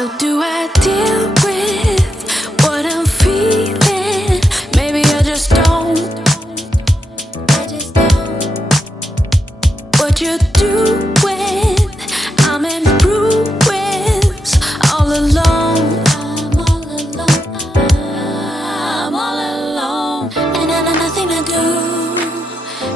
How do I deal with what I'm feeling? Maybe I just don't. What you do when I'm in ruins, all alone. I'm all alone. I'm all alone, and I know nothing to do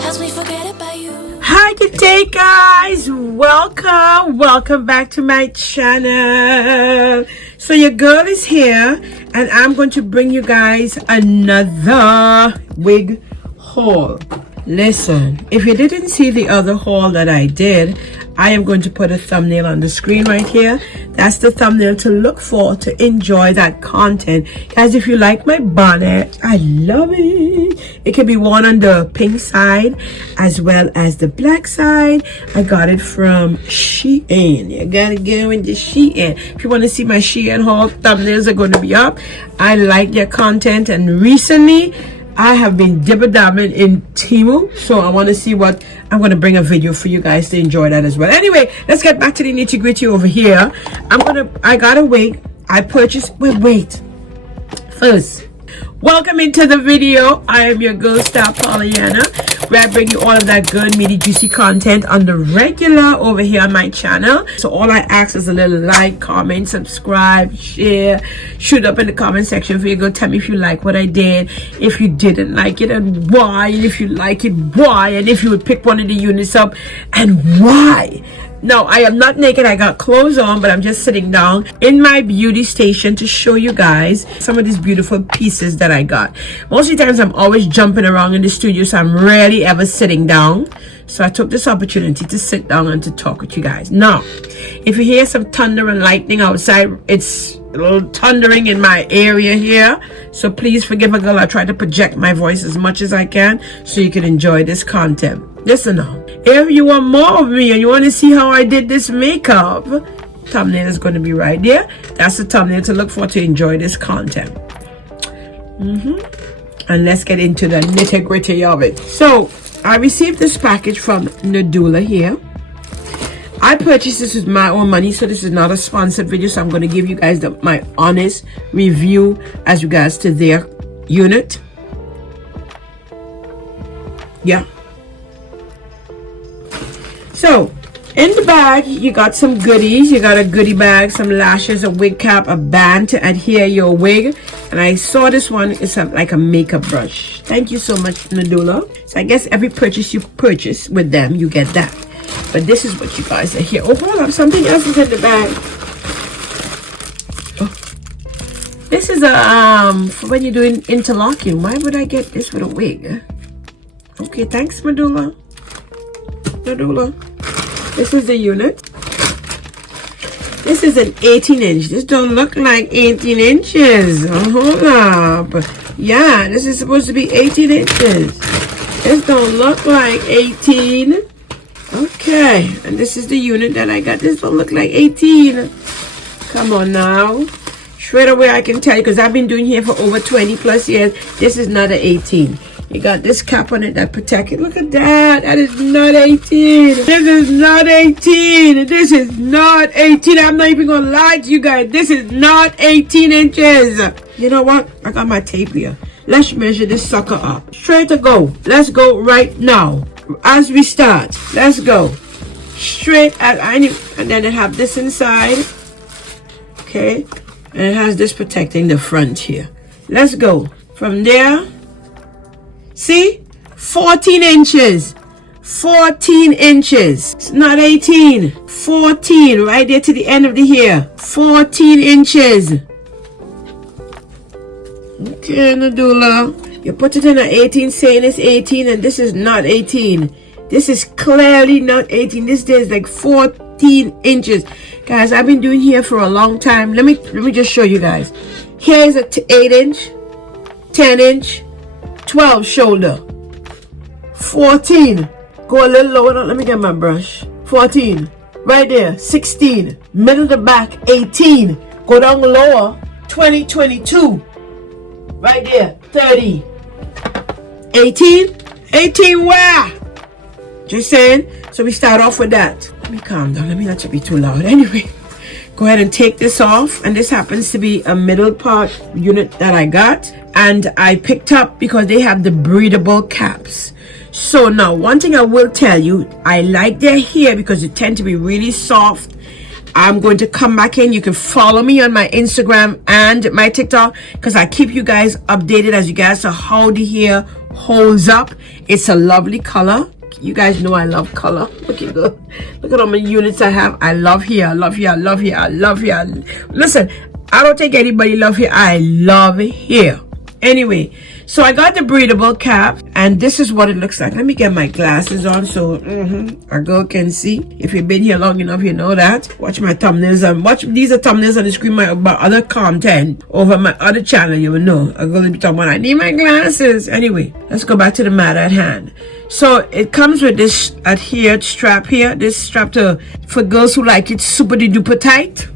helps me forget about you. Hi, good day, guys. Welcome back to my channel. So your girl is here, and I'm going to bring you guys another wig haul. Listen, if you didn't see the other haul that I did, I am going to put a thumbnail on the screen right here. That's the thumbnail to look for to enjoy that content. Guys, if you like my bonnet, I love it. It can be worn on the pink side as well as the black side. I got it from Shein. You gotta go into Shein. If you want to see my Shein haul, thumbnails are going to be up. I like their content, and recently I have been dibba-dabbing in Temu, so I want to see what I'm going to bring a video for you guys to enjoy that as well. Anyway, let's get back to the nitty-gritty over here. I got a wig I purchased. Wait first, welcome into the video. I am your girl star Pollyanna, where I bring you all of that good meaty juicy content on the regular over here on my channel. So all I ask is a little like, comment, subscribe, share, shoot up in the comment section for you. Go tell me if you like what I did, if you didn't like it and why, and if you like it why, and if you would pick one of the units up and why. No, I am not naked. I got clothes on, but I'm just sitting down in my beauty station to show you guys some of these beautiful pieces that I got. Most of the times I'm always jumping around in the studio, so I'm rarely ever sitting down. So I took this opportunity to sit down and to talk with you guys. Now, if you hear some thunder and lightning outside, it's a little thundering in my area here. So please forgive a girl. I try to project my voice as much as I can so you can enjoy this content. Listen now, if you want more of me and you want to see how I did this makeup, thumbnail is going to be right there. That's the thumbnail to look for to enjoy this content. And let's get into the nitty-gritty of it. So I received this package from Nadula here. I purchased this with my own money, so this is not a sponsored video. So I'm going to give you guys my honest review as regards to their unit. Yeah. So in the bag you got some goodies. You got a goodie bag, some lashes, a wig cap, a band to adhere your wig, and I saw this one is like a makeup brush. Thank you so much, Nadula. So I guess every purchase you purchase with them, you get that. But this is what you guys are here. Oh, hold up, something else is in the bag. Oh. This is a for when you're doing interlocking. Why would I get this with a wig? Okay, thanks, Nadula. This is the unit. This is an 18-inch. This don't look like 18 inches. Hold up. Yeah, this is supposed to be 18 inches. This don't look like 18. Okay, and this is the unit that I got. This don't look like 18. Come on now. Straight away I can tell you, because I've been doing hair for over 20 plus years. This is not an 18. You got this cap on it that protect it. Look at that. That is not 18. This is not 18. This is not 18. I'm not even gonna lie to you guys. This is not 18 inches. You know what? I got my tape here. Let's measure this sucker up. Straight to go. Let's go right now. As we start. Let's go. Straight as I need. And then it have this inside. Okay. And it has this protecting the front here. Let's go. From there. See? 14 inches. 14 inches. It's not 18. 14. Right there to the end of the hair. 14 inches. Okay, Nadula. You put it in an 18 saying it's 18, and this is not 18. This is clearly not 18. This is like 14 inches. Guys, I've been doing hair for a long time. Let me just show you guys. Here is a 8-inch, 10-inch, 12 shoulder, 14. Go a little lower. Let me get my brush. 14. Right there. 16. Middle to back. 18. Go down lower. 20, 22. Right there. 30. 18. 18 where? Just saying. So we start off with that. Let me calm down. Let me not be too loud. Anyway. go ahead and take this off. And this happens to be a middle part unit that I got, and I picked up because they have the breathable caps. So now, one thing I will tell you, I like their hair because it tend to be really soft. I'm going to come back in. You can follow me on my Instagram and my TikTok because I keep you guys updated as you guys know how the hair holds up. It's a lovely color. You guys know I love color. Look at all my units I have. I love hair. I love hair. I love hair. I love hair. Listen, I don't think anybody love hair. I love hair. Anyway, so I got the breathable cap, and this is what it looks like. Let me get my glasses on so a girl can see. If you've been here long enough, you know that. Watch my thumbnails and watch these are thumbnails on the screen about other content over my other channel. You will know a girl will be talking about I need my glasses. Anyway, let's go back to the matter at hand. So it comes with this adhered strap here. This strap for girls who like it super duper tight.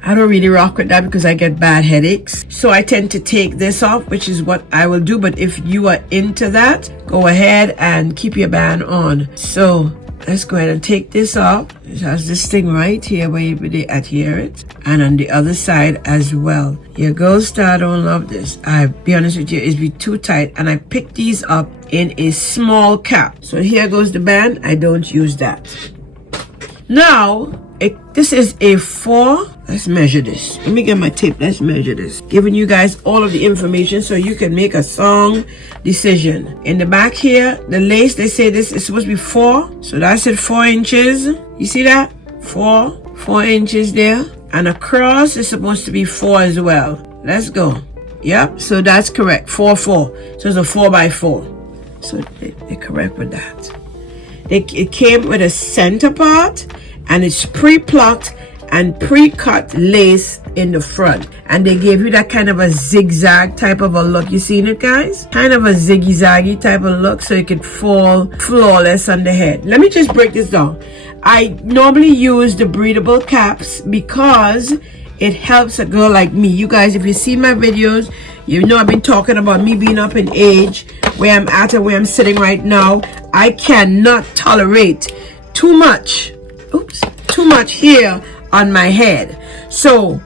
I don't really rock with that because I get bad headaches. So I tend to take this off, which is what I will do. But if you are into that, go ahead and keep your band on. So let's go ahead and take this off. It has this thing right here where they adhere it. And on the other side as well. Your girls star don't love this. I'll be honest with you, it's be too tight. And I picked these up in a small cap. So here goes the band. I don't use that. Now, this is a 4. Let's measure this. Let me get my tape. Let's measure this. Giving you guys all of the information so you can make a song decision. In the back here, the lace, they say this is supposed to be 4. So that's it, 4 inches. You see that? 4 inches there. And across is supposed to be 4 as well. Let's go. Yep, so that's correct. 4. So it's a 4x4. So they're correct with that. It came with a center part, and it's pre-plucked and pre-cut lace in the front, and they gave you that kind of a zigzag type of a look. You seen it, guys? Kind of a ziggy-zaggy type of look, so it could fall flawless on the head. Let me just break this down. I normally use the breathable caps because it helps a girl like me. You guys, if you see my videos, you know I've been talking about me being up in age, where I'm at and where I'm sitting right now. I cannot tolerate too much hair on my head. So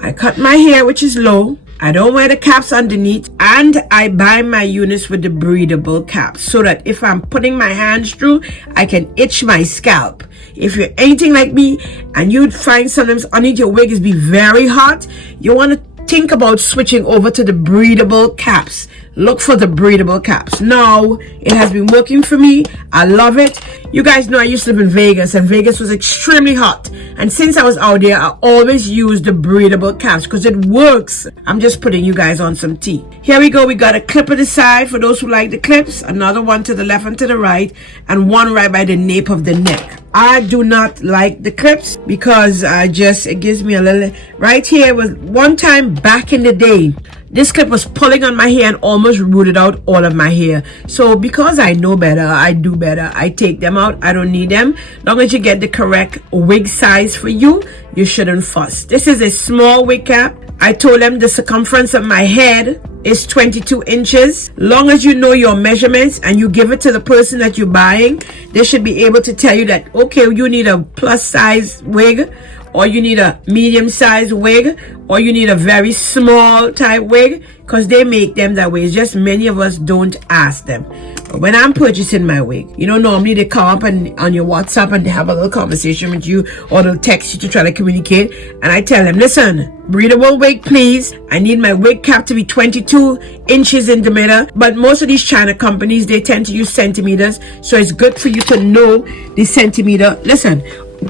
I cut my hair, which is low. I don't wear the caps underneath, and I buy my units with the breathable caps so that if I'm putting my hands through, I can itch my scalp. If you're anything like me and you'd find sometimes underneath your wig is be very hot, you want to think about switching over to the breathable caps. Look for the breathable caps. Now, it has been working for me. I love it. You guys know I used to live in Vegas, and Vegas was extremely hot. And since I was out there, I always use the breathable caps because it works. I'm just putting you guys on some tea. Here we go. We got a clip at the side for those who like the clips. Another one to the left and to the right. And one right by the nape of the neck. I do not like the clips because it gives me a little... Right here was one time back in the day, this clip was pulling on my hair and almost rooted out all of my hair. So because I know better, I do better. I take them out. I don't need them. Long as you get the correct wig size for you, you shouldn't fuss. This is a small wig cap. I told them the circumference of my head is 22 inches. Long as you know your measurements and you give it to the person that you're buying, they should be able to tell you that, okay, you need a plus size wig, or you need a medium size wig, or you need a very small type wig, because they make them that way. It's just many of us don't ask them. But when I'm purchasing my wig, you know, normally they come up on your WhatsApp and they have a little conversation with you, or they'll text you to try to communicate. And I tell them, listen, breathable wig, please. I need my wig cap to be 22 inches in diameter. But most of these China companies, they tend to use centimeters. So it's good for you to know the centimeter. Listen,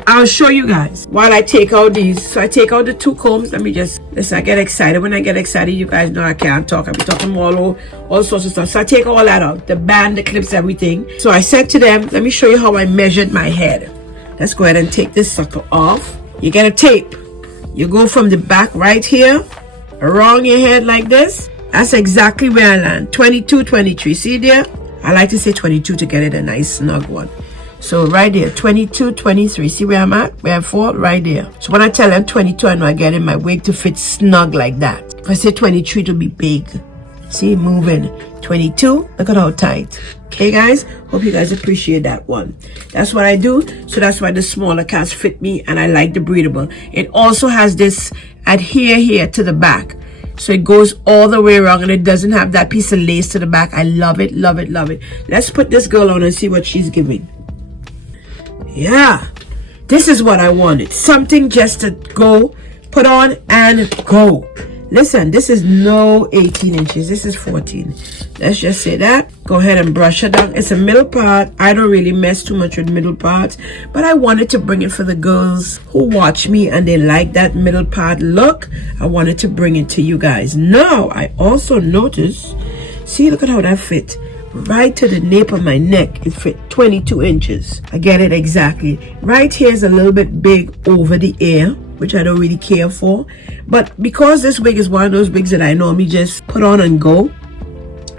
I'll show you guys while I take out these. So I take out the 2 combs. Let me just, listen, I get excited. When I get excited, you guys know I can't talk. I'll be talking all sorts of stuff. So I take all that out, the band, the clips, everything. So I said to them, let me show you how I measured my head. Let's go ahead and take this sucker off. You get a tape. You go from the back right here around your head like this. That's exactly where I land. 22, 23. See there? I like to say 22 to get it a nice snug one. So right there, 22, 23. See where I'm at? Where I fall? Right there. So when I tell them 22, I know I get in my wig to fit snug like that. If I say 23, it'll be big. See, moving. 22, look at how tight. Okay, guys, hope you guys appreciate that one. That's what I do, so that's why the smaller cats fit me, and I like the breathable. It also has this adhere here to the back, so it goes all the way around, and it doesn't have that piece of lace to the back. I love it, love it, love it. Let's put this girl on and see what she's giving. Yeah, this is what I wanted. Something just to go, put on, and go. Listen, this is no 18 inches. This is 14. Let's just say that. Go ahead and brush it down. It's a middle part. I don't really mess too much with middle parts, but I wanted to bring it for the girls who watch me and they like that middle part look. I wanted to bring it to you guys. Now, I also noticed, see, look at how that fit. Right to the nape of my neck. It fit 22 inches. I get it exactly. Right here is a little bit big over the ear, which I don't really care for, but because this wig is one of those wigs that I normally just put on and go,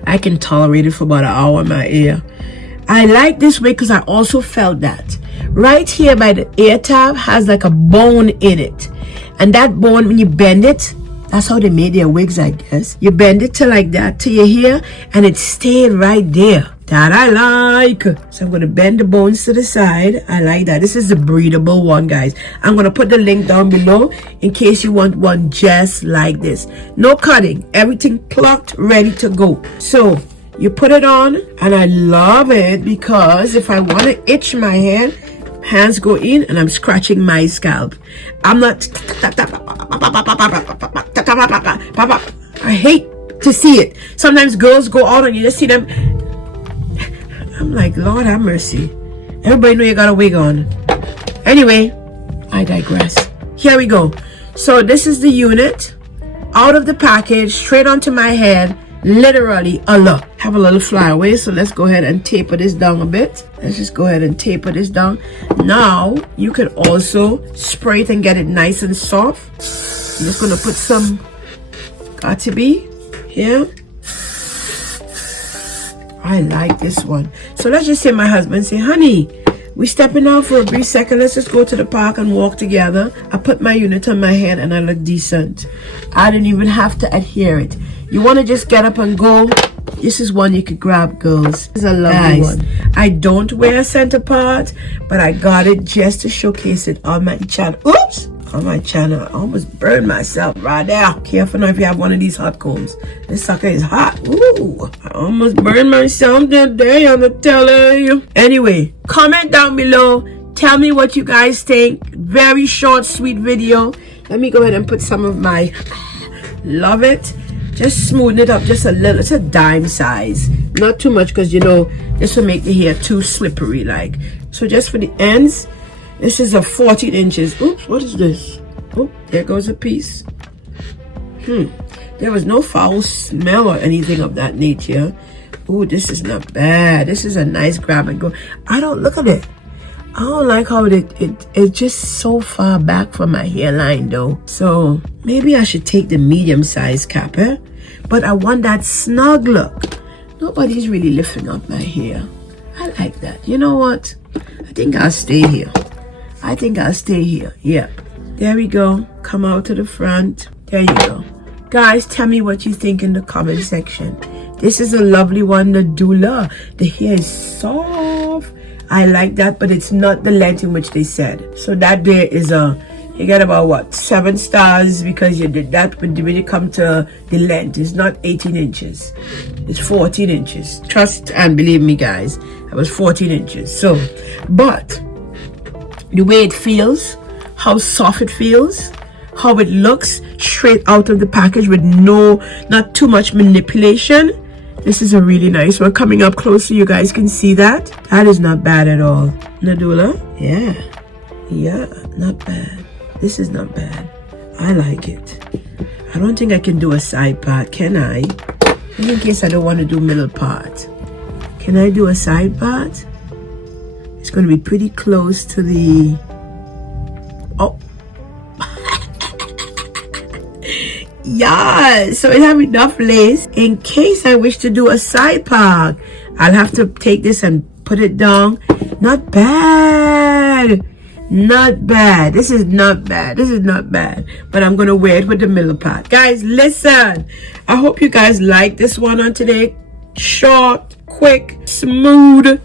I can tolerate it for about an hour in my ear. I like this wig because I also felt that right here by the ear tab has like a bone in it, and that bone, when you bend it, that's how they made their wigs, I guess. You bend it to like that to your hair, and it stayed right there. That I like. So I'm going to bend the bones to the side. I like that. This is the breathable one, guys. I'm going to put the link down below in case you want one just like this. No cutting. Everything plucked, ready to go. So you put it on, and I love it because if I want to itch my hand, hands go in and I'm scratching my scalp. I'm not. I hate to see it. Sometimes girls go out and you just see them. I'm like, Lord have mercy. Everybody know you got a wig on. Anyway, I digress. Here we go. So this is the unit. Out of the package, straight onto my head. Literally a look. Have a little flyaway, so let's go ahead and taper this down a bit. Let's just go ahead and taper this down. Now, you can also spray it and get it nice and soft. I'm just going to put some, got to be, here. I like this one. So let's just say my husband say, honey, we stepping out for a brief second. Let's just go to the park and walk together. I put my unit on my head and I look decent. I didn't even have to adhere it. You want to just get up and go? This is one you could grab, girls. This is a lovely one. I don't wear a center part, but I got it just to showcase it on my channel. Oops! On my channel. I almost burned myself right there. Careful now if you have one of these hot combs. This sucker is hot. Ooh! I almost burned myself today, I'm telling you. Anyway, comment down below. Tell me what you guys think. Very short, sweet video. Let me go ahead and put some of my... Love it. Just smoothen it up just a little. It's a dime size. Not too much because, you know, this will make the hair too slippery like. So just for the ends, this is a 14 inches. Oops, what is this? Oh, there goes a piece. There was no foul smell or anything of that nature. Oh, this is not bad. This is a nice grab and go. I don't, look at it. I don't like how it's just so far back from my hairline though. So maybe I should take the medium size cap, eh? But I want that snug look. Nobody's really lifting up my hair. I like that. You know what? I think I'll stay here. I think I'll stay here. Yeah. There we go. Come out to the front. There you go. Guys, tell me what you think in the comment section. This is a lovely one, Nadula. The hair is soft. I like that, but it's not the length in which they said. So that there is you get about what, 7 stars because you did that. But when it comes to the length, it's not 18 inches. It's 14 inches. Trust and believe me, guys. It was 14 inches. So, but the way it feels, how soft it feels, how it looks straight out of the package with not too much manipulation. This is a really nice one. Coming up close so you guys can see that. That is not bad at all. Nadula? Yeah, not bad. This is not bad. I like it. I don't think I can do a side part, can I? In case I don't want to do middle part. Can I do a side part? It's going to be pretty close to the... Oh. Yeah, so it have enough lace in case I wish to do a side part. I'll have to take this and put it down. Not bad. Not bad. This is not bad. This is not bad. But I'm gonna wear it with the middle part. Guys, listen. I hope you guys like this one on today. Short, quick, smooth.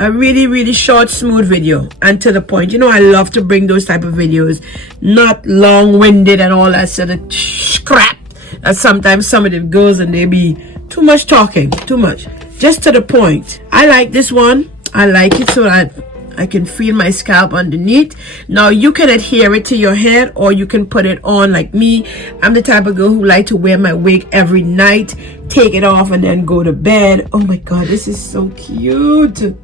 A really short, smooth video and to the point. You know, I love to bring those type of videos, not long-winded and all that sort of crap that sometimes some of the girls and they be too much talking, too much. Just to the point. I like this one. I like it so that I can feel my scalp underneath. Now you can adhere it to your head or you can put it on like me. I'm the type of girl who like to wear my wig every night, take it off and then go to bed. Oh my god, this is so cute.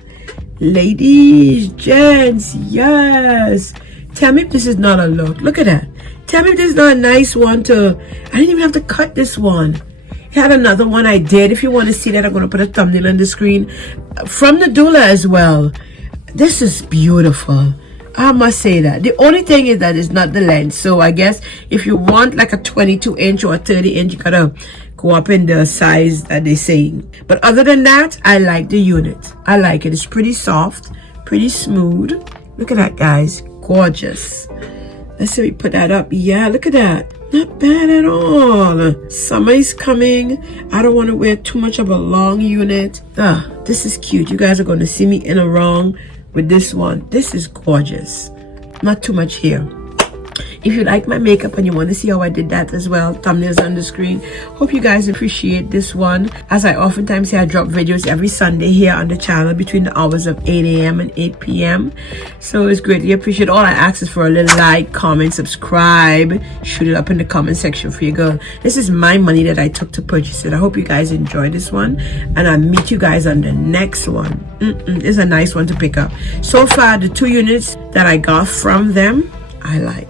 Ladies, gents, yes. Tell me if this is not a look. Look at that. Tell me if this is not a nice one to... I didn't even have to cut this one. It had another one I did. If you want to see that, I'm going to put a thumbnail on the screen. From Nadula as well. This is beautiful. I must say that. The only thing is that it's not the length. So I guess if you want like a 22 inch or a 30 inch, you gotta go up in the size that they're saying. But other than that, I like the unit. I like it. It's pretty soft, pretty smooth. Look at that, guys. Gorgeous. Let's see, we put that up. Yeah, look at that. Not bad at all. Summer is coming. I don't want to wear too much of a long unit. This is cute. You guys are going to see me in a wrong with this one. This is gorgeous. Not too much here. If you like my makeup and you want to see how I did that as well, thumbnails on the screen. Hope you guys appreciate this one. As I oftentimes say, I drop videos every Sunday here on the channel between the hours of 8 a.m. and 8 p.m. So it's greatly appreciated. All I ask is for a little like, comment, subscribe. Shoot it up in the comment section for your girl. This is my money that I took to purchase it. I hope you guys enjoyed this one. And I'll meet you guys on the next one. This is a nice one to pick up. So far, the 2 units that I got from them, I like.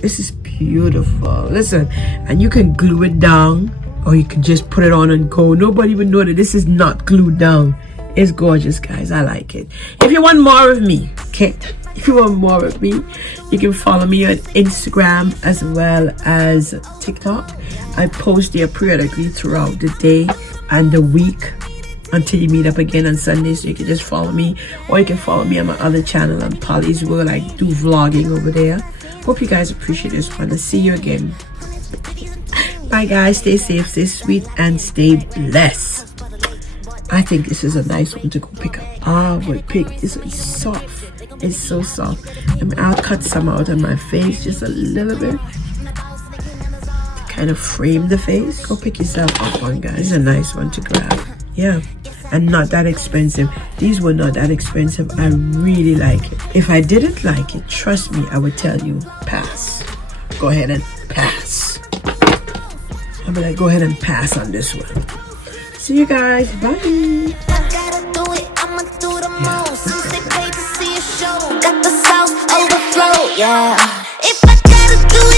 This is beautiful. Listen, and you can glue it down or you can just put it on and go. Nobody would know that this is not glued down. It's gorgeous, guys. I like it. If you want more of me, okay, if you want more of me, you can follow me on Instagram as well as TikTok. I post there periodically throughout the day and the week until you meet up again on Sunday. So you can just follow me, or you can follow me on my other channel on Polly's World. I do vlogging over there. Hope you guys appreciate this one. I'll see you again. Bye guys. Stay safe, stay sweet, and stay blessed. I think this is a nice one to go pick up. I would pick this one. It's soft. It's so soft. I mean, I'll cut some out of my face just a little bit to kind of frame the face. Go pick yourself up one, guys. It's a nice one to grab. Yeah. And not that expensive. These were not that expensive. I really like it. If I didn't like it, trust me, I would tell you, pass. Go ahead and pass. I'll be like, go ahead and pass on this one. See you guys. Bye. If I gotta do